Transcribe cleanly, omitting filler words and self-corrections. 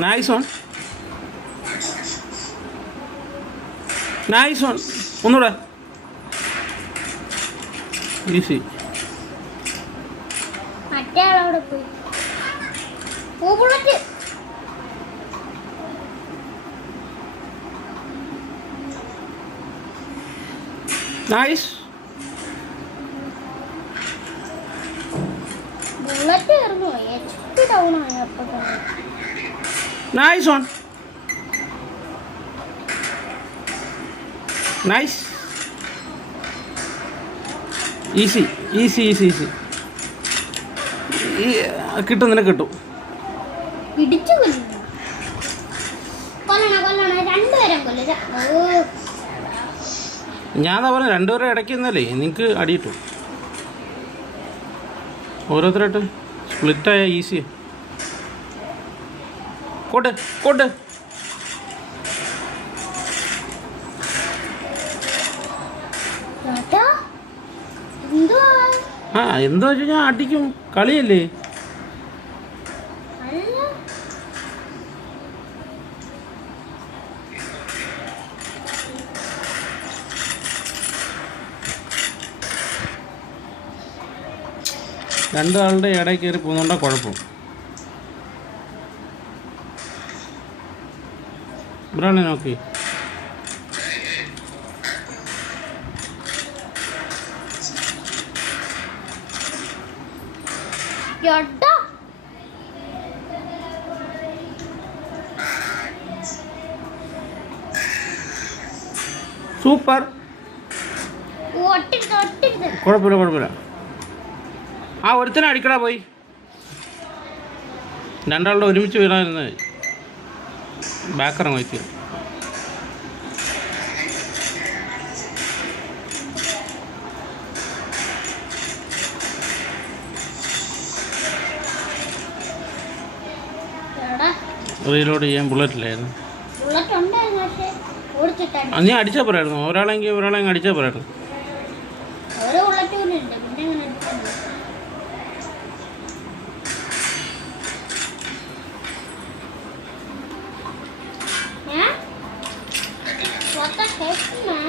Nice one, nice one. ഒന്നുകൂടെ. Easy. Nice. Nice one. Nice. Easy easy easy easy. കിട്ടും, നിനക്ക് കിട്ടും. ഞാൻ പറഞ്ഞു രണ്ടുപേരും ഇടയ്ക്ക് നിന്നല്ലേ നിങ്ങൾക്ക് അടിയിട്ടു. ഓരോരുത്തരായിട്ട് സ്പ്ലിറ്റായ ഈസി. Coat coat. ആ എന്താ വെച്ചാൽ ഞാൻ അടിക്കും, കളിയല്ലേ. രണ്ടാളുടെ ഇടയിൽ കയറി പോകുന്നുണ്ടാ കുഴപ്പം. ബ്രാണെ നോക്കി. സൂപ്പർ. കുഴപ്പമില്ല കുഴപ്പമില്ല. ആ ഒരുത്തനെ അടിക്കടാ പോയി. രണ്ടാളുടെ ഒരുമിച്ച് വീണായിരുന്നത് ബാക്കറങ്ങ് വയ്ക്കുക. റീലോഡ് ചെയ്യാൻ ബുള്ളറ്റില്ലായിരുന്നു. നീ അടിച്ചാൽ പോരായിരുന്നു. ഒരാളെങ്കിൽ അടിച്ചാൽ പോരായിരുന്നു. What the heck, man?